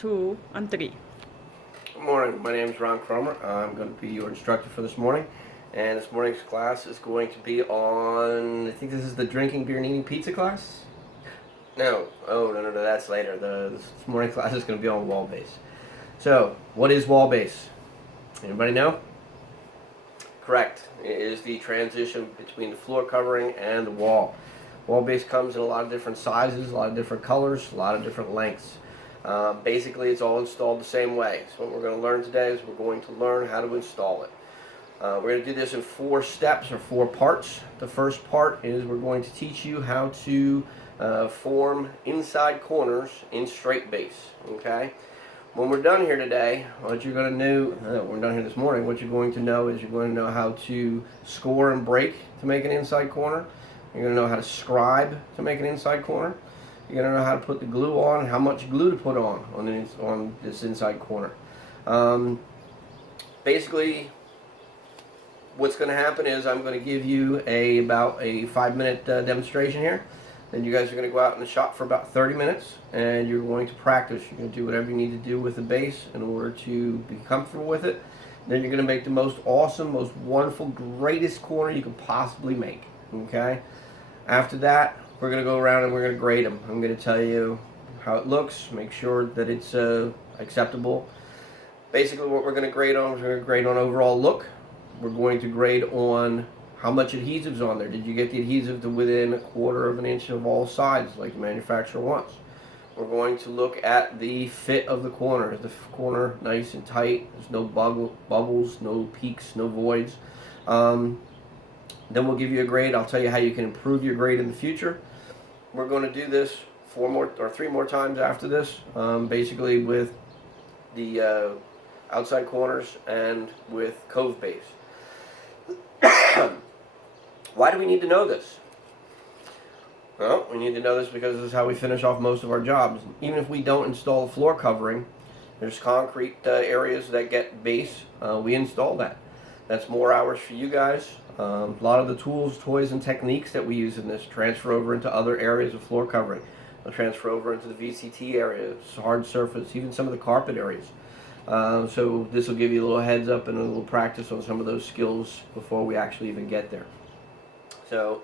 2 and 3. Good morning. My name is Ron KROMER. I'm going to be your instructor for this morning. And this morning's class is going to be on, I think this is the drinking beer and eating pizza class? No. Oh, no, that's later. This morning's class is going to be on wall base. So, what is wall base? Anybody know? Correct. It is the transition between the floor covering and the wall. Wall base comes in a lot of different sizes, a lot of different colors, a lot of different lengths. Basically, it's all installed the same way. So what we're going to learn today is we're going to learn how to install it. We're going to do this in 4 steps or 4 parts. The first part is we're going to teach you how to form inside corners in straight base. Okay. When we're done here today, what you're going to know, we're done here this morning, what you're going to know is you're going to know how to score and break to make an inside corner. You're going to know how to scribe to make an inside corner. You're going to know how to put the glue on and how much glue to put on this inside corner. Basically, what's going to happen is I'm going to give you about a 5-minute demonstration here. Then you guys are going to go out in the shop for about 30 minutes and you're going to practice. You're going to do whatever you need to do with the base in order to be comfortable with it. Then you're going to make the most awesome, most wonderful, greatest corner you could possibly make. Okay? After that, we're going to go around and we're going to grade them. I'm going to tell you how it looks, make sure that it's acceptable. Basically what we're going to grade on is we're going to grade on overall look. We're going to grade on how much adhesive's on there. Did you get the adhesive to within 1/4 of an inch of all sides like the manufacturer wants? We're going to look at the fit of the corner. Is the corner nice and tight? There's no bubbles, no peaks, no voids. Then we'll give you a grade. I'll tell you how you can improve your grade in the future. We're going to do this 3 more times after this, basically with the outside corners and with cove base. Why do we need to know this? Well, we need to know this because this is how we finish off most of our jobs. Even if we don't install a floor covering, there's concrete areas that get base. We install that. That's more hours for you guys. A lot of the tools, toys, and techniques that we use in this transfer over into other areas of floor covering. They'll transfer over into the VCT areas, hard surface, even some of the carpet areas. So this will give you a little heads up and a little practice on some of those skills before we actually even get there. So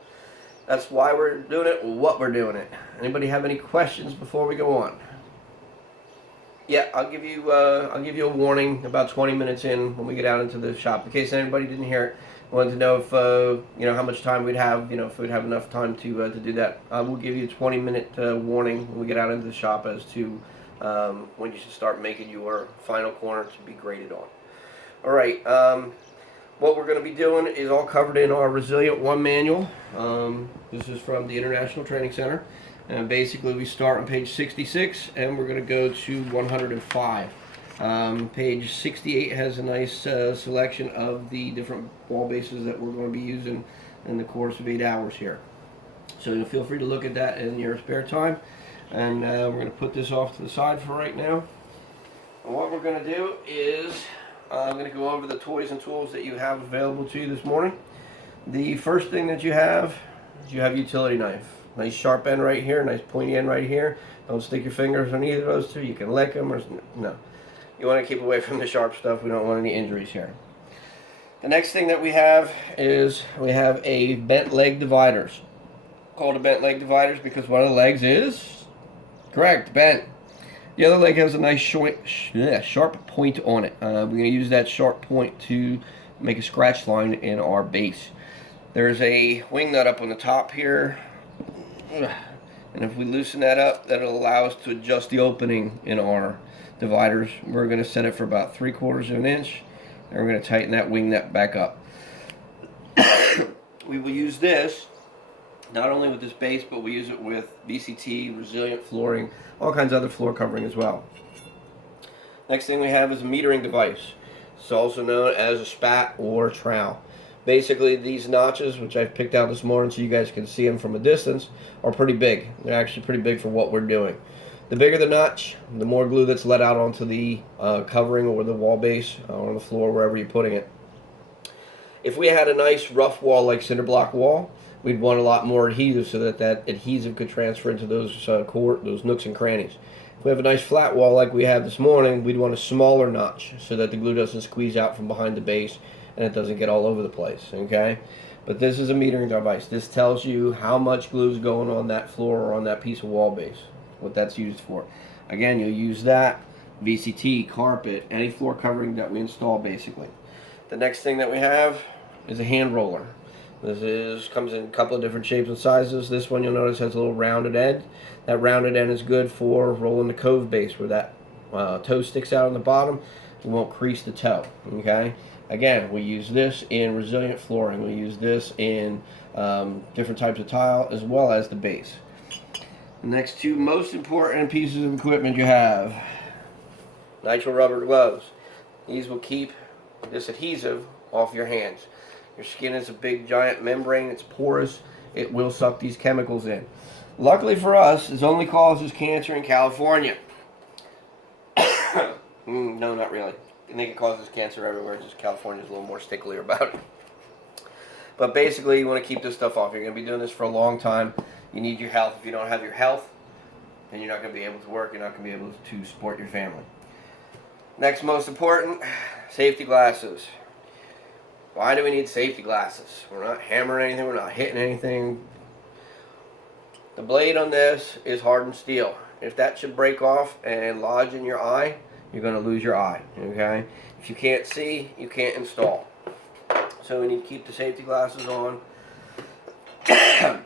that's why we're doing it, what we're doing it. Anybody have any questions before we go on? Yeah, I'll give you a warning about 20 minutes in when we get out into the shop. In case anybody didn't hear it, I wanted to know if how much time we'd have, if we'd have enough time to do that. We'll give you a 20-minute warning when we get out into the shop as to when you should start making your final corner to be graded on. All right. What we're going to be doing is all covered in our Resilient 1 manual. This is from the International Training Center. And basically we start on page 66 and we're going to go to 105. Page 68 has a nice selection of the different wall bases that we're going to be using in the course of 8 hours here. So feel free to look at that in your spare time. And we're going to put this off to the side for right now. And what we're going to do is I'm going to go over the toys and tools that you have available to you this morning. The first thing that you have is you have a utility knife. Nice sharp end right here, nice pointy end right here. Don't stick your fingers on either of those two. You can lick them or no. You want to keep away from the sharp stuff. We don't want any injuries here. The next thing that we have is we have a bent leg dividers. Called a bent leg dividers because one of the legs is correct, bent. The other leg has a nice sharp point on it. We're going to use that sharp point to make a scratch line in our base. There's a wing nut up on the top here. And if we loosen that up, that'll allow us to adjust the opening in our dividers. We're going to set it for about 3/4 of an inch. And we're going to tighten that wing nut back up. We will use this not only with this base, but we use it with VCT, resilient flooring, all kinds of other floor covering as well. Next thing we have is a metering device. It's also known as a spat or a trowel. Basically, these notches, which I've picked out this morning so you guys can see them from a distance, are pretty big. They're actually pretty big for what we're doing. The bigger the notch, the more glue that's let out onto the covering or the wall base, or on the floor, wherever you're putting it. If we had a nice rough wall like cinder block wall, we'd want a lot more adhesive so that that adhesive could transfer into those nooks and crannies. If we have a nice flat wall like we have this morning, we'd want a smaller notch so that the glue doesn't squeeze out from behind the base and it doesn't get all over the place, okay? But this is a metering device. This tells you how much glue is going on that floor or on that piece of wall base, what that's used for. Again, you'll use that, VCT, carpet, any floor covering that we install basically. The next thing that we have is a hand roller. This comes in a couple of different shapes and sizes. This one you'll notice has a little rounded end. That rounded end is good for rolling the cove base where that toe sticks out on the bottom. It won't crease the toe, okay? Again, we use this in resilient flooring. We use this in different types of tile as well as the base. The next two most important pieces of equipment you have: nitrile rubber gloves. These will keep this adhesive off your hands. Your skin is a big giant membrane. It's porous. It will suck these chemicals in. Luckily for us, this only causes cancer in California. No, not really. I think it causes cancer everywhere. Just California is a little more stickler about it. But basically, you want to keep this stuff off. You're going to be doing this for a long time. You need your health. If you don't have your health, then you're not going to be able to work. You're not going to be able to support your family. Next most important, safety glasses. Why do we need safety glasses? We're not hammering anything. We're not hitting anything. The blade on this is hardened steel. If that should break off and lodge in your eye, you're going to lose your eye, okay? If you can't see, you can't install. So we need to keep the safety glasses on. And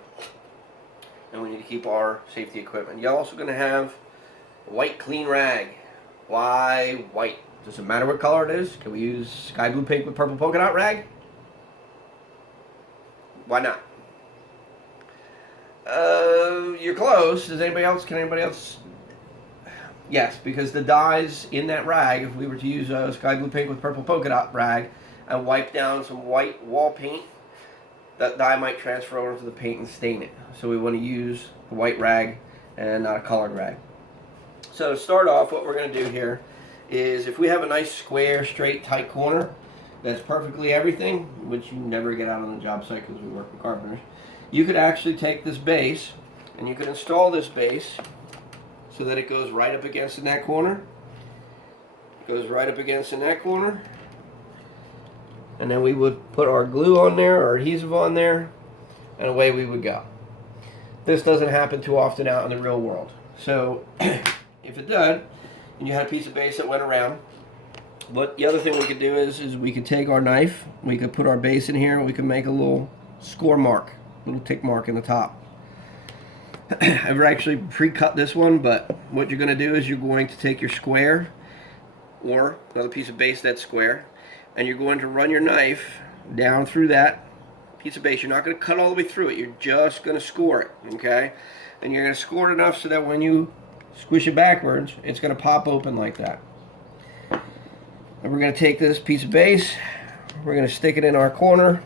we need to keep our safety equipment. You're also going to have a white clean rag. Why white? Does it matter what color it is? Can we use sky blue pink with purple polka dot rag? Why not? You're close. Does anybody else? Can anybody else? Yes, because the dyes in that rag, if we were to use a sky blue pink with purple polka dot rag and wipe down some white wall paint, that dye might transfer over to the paint and stain it. So we want to use the white rag and not a colored rag. So to start off, what we're going to do here is, if we have a nice square, straight, tight corner that's perfectly everything, which you never get out on the job site because we work with carpenters, you could actually take this base and you could install this base so that it goes right up against in that corner. It goes right up against in that corner. And then we would put our glue on there, our adhesive on there, and away we would go. This doesn't happen too often out in the real world. So if it did, and you had a piece of base that went around, what the other thing we could do is we could take our knife, we could put our base in here, and we could make a little score mark, little tick mark in the top. I've actually pre-cut this one, but what you're going to do is you're going to take your square or another piece of base that's square, and you're going to run your knife down through that piece of base. You're not going to cut all the way through it. You're just going to score it, okay? And you're going to score it enough so that when you squish it backwards, it's going to pop open like that. And we're going to take this piece of base, we're going to stick it in our corner,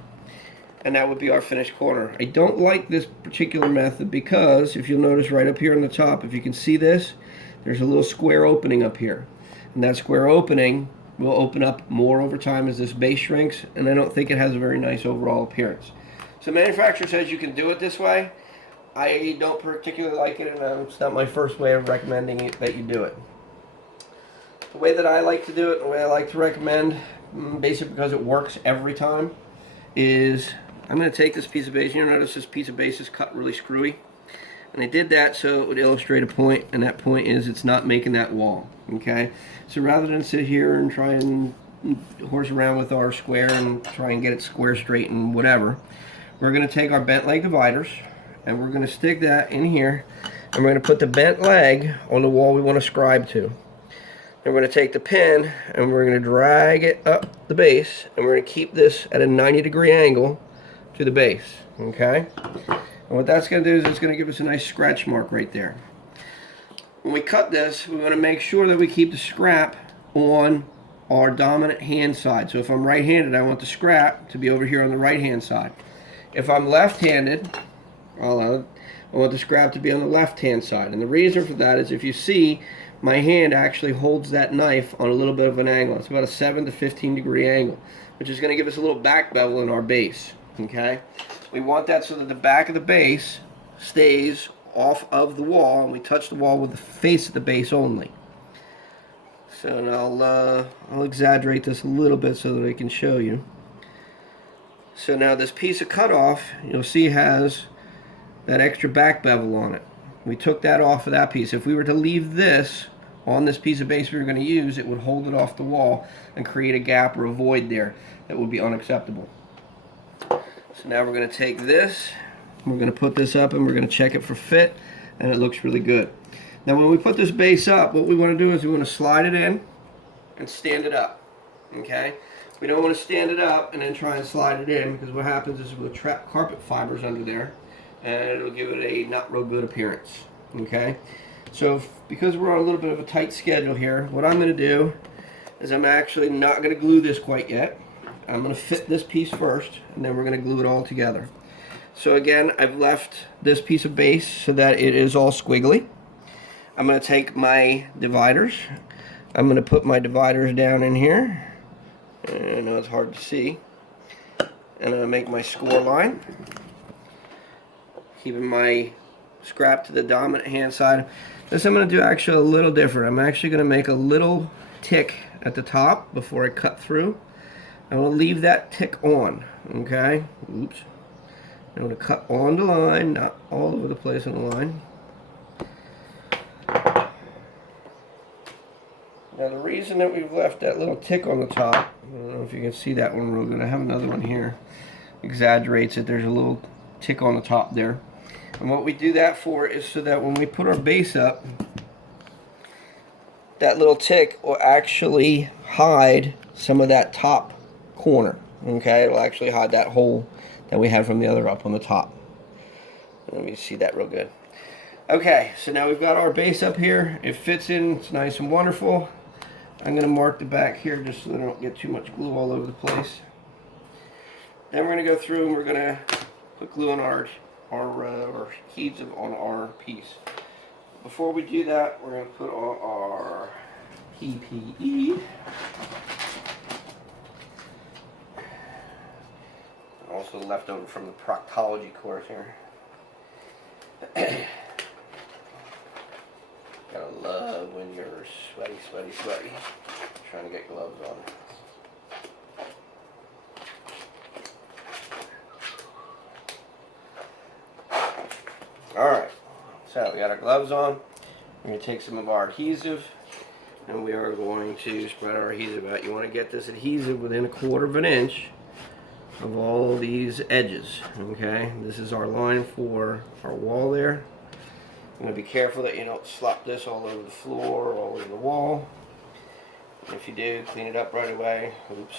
and that would be our finished corner. I don't like this particular method because if you'll notice right up here on the top, if you can see this, there's a little square opening up here. And that square opening will open up more over time as this base shrinks, and I don't think it has a very nice overall appearance. So the manufacturer says you can do it this way. I don't particularly like it, and it's not my first way of recommending it that you do it. The way that I like to do it, the way I like to recommend, basically because it works every time, is I'm going to take this piece of base. You notice this piece of base is cut really screwy. And I did that so it would illustrate a point, and that point is it's not making that wall. Okay? So rather than sit here and try and horse around with our square and try and get it square, straight, and whatever, we're going to take our bent leg dividers and we're going to stick that in here, and we're going to put the bent leg on the wall we want to scribe to. Then we're going to take the pin and we're going to drag it up the base, and we're going to keep this at a 90-degree angle to the base. Okay? And what that's going to do is it's going to give us a nice scratch mark right there. When we cut this, we want to make sure that we keep the scrap on our dominant hand side. So if I'm right-handed, I want the scrap to be over here on the right-hand side. If I'm left-handed, I want the scrap to be on the left-hand side. And the reason for that is, if you see, my hand actually holds that knife on a little bit of an angle. It's about a 7 to 15-degree angle, which is going to give us a little back bevel in our base. Okay? We want that so that the back of the base stays off of the wall, and we touch the wall with the face of the base only. So now I'll exaggerate this a little bit so that I can show you. So now this piece of cutoff, you'll see, has that extra back bevel on it. We took that off of that piece. If we were to leave this on this piece of base we were going to use, it would hold it off the wall and create a gap or a void there that would be unacceptable. So now we're going to take this, we're going to put this up, and we're going to check it for fit, and it looks really good. Now when we put this base up, what we want to do is we want to slide it in and stand it up. Okay? We don't want to stand it up and then try and slide it in, because what happens is we'll trap carpet fibers under there, and it'll give it a not real good appearance. Okay? So because we're on a little bit of a tight schedule here, what I'm going to do is I'm actually not going to glue this quite yet. I'm going to fit this piece first, and then we're going to glue it all together. So again, I've left this piece of base so that it is all squiggly. I'm going to take my dividers. I'm going to put my dividers down in here. I know it's hard to see. And I'm going to make my score line, keeping my scrap to the dominant hand side. This I'm going to do actually a little different. I'm actually going to make a little tick at the top before I cut through. I'm going to leave that tick on. Okay? Oops. I'm going to cut on the line, not all over the place on the line. Now the reason that we've left that little tick on the top, I don't know if you can see that one real good. I have another one here. Exaggerates it. There's a little tick on the top there. And what we do that for is so that when we put our base up, that little tick will actually hide some of that top corner. Okay, it'll actually hide that hole that we had from the other up on the top. Let me see that real good. Okay, so now we've got our base up here. It fits in, it's nice and wonderful. I'm going to mark the back here just so that I don't get too much glue all over the place. Then we're going to go through and we're going to put glue on our adhesive on our piece. Before we do that, we're going to put on our PPE. Also left over from the proctology course here. Gotta love when you're sweaty. Trying to get gloves on. Alright, so we got our gloves on. We're going to take some of our adhesive, and we are going to spread our adhesive out. You want to get this adhesive within 1/4 of an inch of all these edges. Okay, this is our line for our wall there. I'm going to be careful that you don't slop this all over the floor or all over the wall. And if you do, clean it up right away. Oops.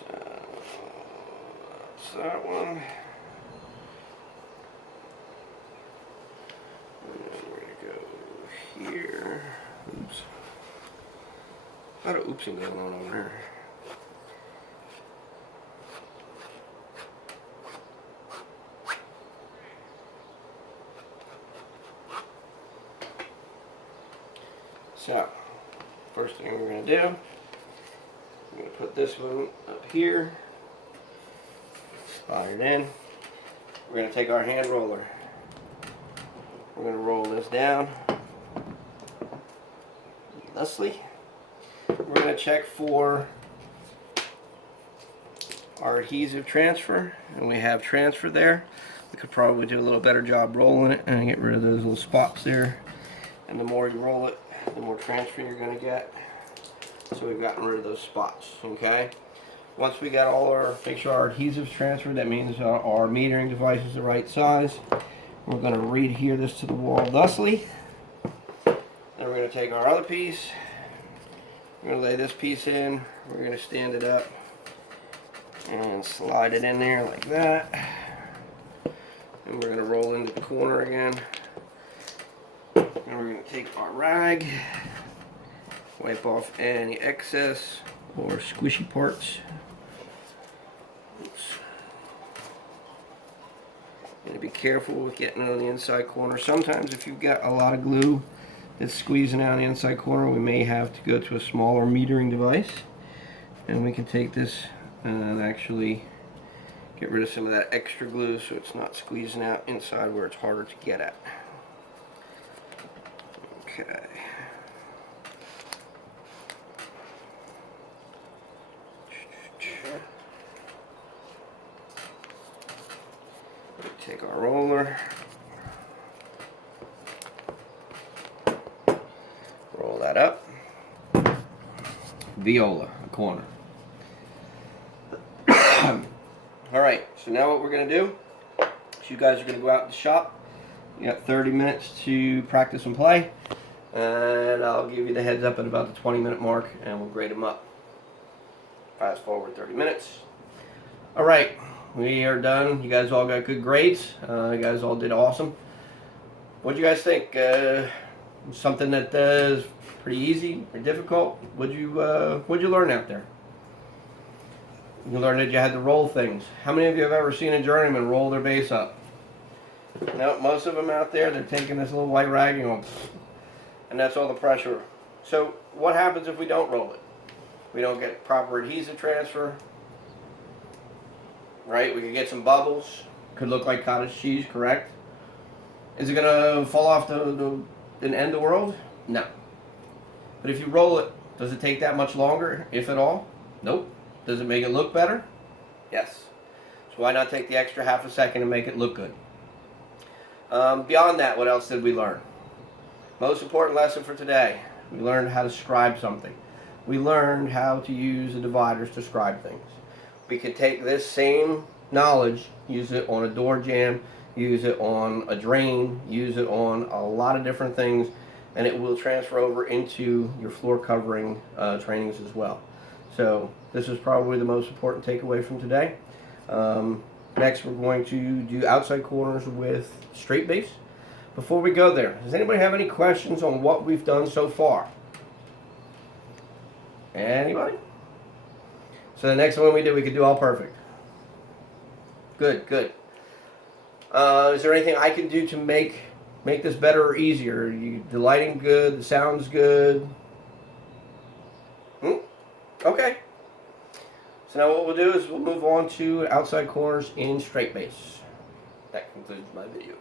So that's that one. And then we're going to go here. Oops. A lot of oopsing going on over here. So, first thing we're going to do, I'm going to put this one up here, slide it in. We're going to take our hand roller. We're going to roll this down thusly. We're going to check for our adhesive transfer, and we have transfer there. We could probably do a little better job rolling it and get rid of those little spots there. And the more you roll it, the more transfer you're going to get. So we've gotten rid of those spots. Okay. Once we got all our, make sure our adhesive's transferred, that means our metering device is the right size. We're going to re-adhere this to the wall thusly. Then we're going to take our other piece. We're going to lay this piece in. We're going to stand it up and slide it in there like that. And we're going to roll into the corner again. And we're going to take our rag, wipe off any excess or squishy parts. Oops. And be careful with getting it on the inside corner. Sometimes if you've got a lot of glue that's squeezing out the inside corner, we may have to go to a smaller metering device. And we can take this and actually Get rid of some of that extra glue so it's not squeezing out inside where it's harder to get at. Okay. Take our roller, roll that up. Viola, a corner. Alright, so now what we're going to do is you guys are going to go out in the shop. You got 30 minutes to practice and play, and I'll give you the heads up at about the 20-minute mark and we'll grade them up. Fast forward 30 minutes. Alright, we are done. You guys all got good grades. You guys all did awesome. What do you guys think? Something that is pretty easy or difficult? What'd you learn out there? You learned that you had to roll things. How many of you have ever seen a journeyman roll their base up? No, most of them out there, they're taking this little white rag and going, and that's all the pressure. So what happens if we don't roll it? We don't get proper adhesive transfer, right? We could get some bubbles. Could look like cottage cheese, correct? Is it going to fall off and end the world? No. But if you roll it, does it take that much longer, if at all? Nope. Does it make it look better? Yes. So why not take the extra half a second and make it look good? Beyond that, what else did we learn? Most important lesson for today. We learned how to scribe something. We learned how to use the dividers to scribe things. We could take this same knowledge, use it on a door jamb, use it on a drain, use it on a lot of different things, and it will transfer over into your floor covering trainings as well. So this is probably the most important takeaway from today. Next, we're going to do outside corners with straight base. Before we go there, does anybody have any questions on what we've done so far? Anybody? So the next one we could do all perfect. Good, good. Is there anything I can do to make this better or easier? The lighting good? The sound's good? Okay. So now what we'll do is we'll move on to outside corners in straight base. That concludes my video.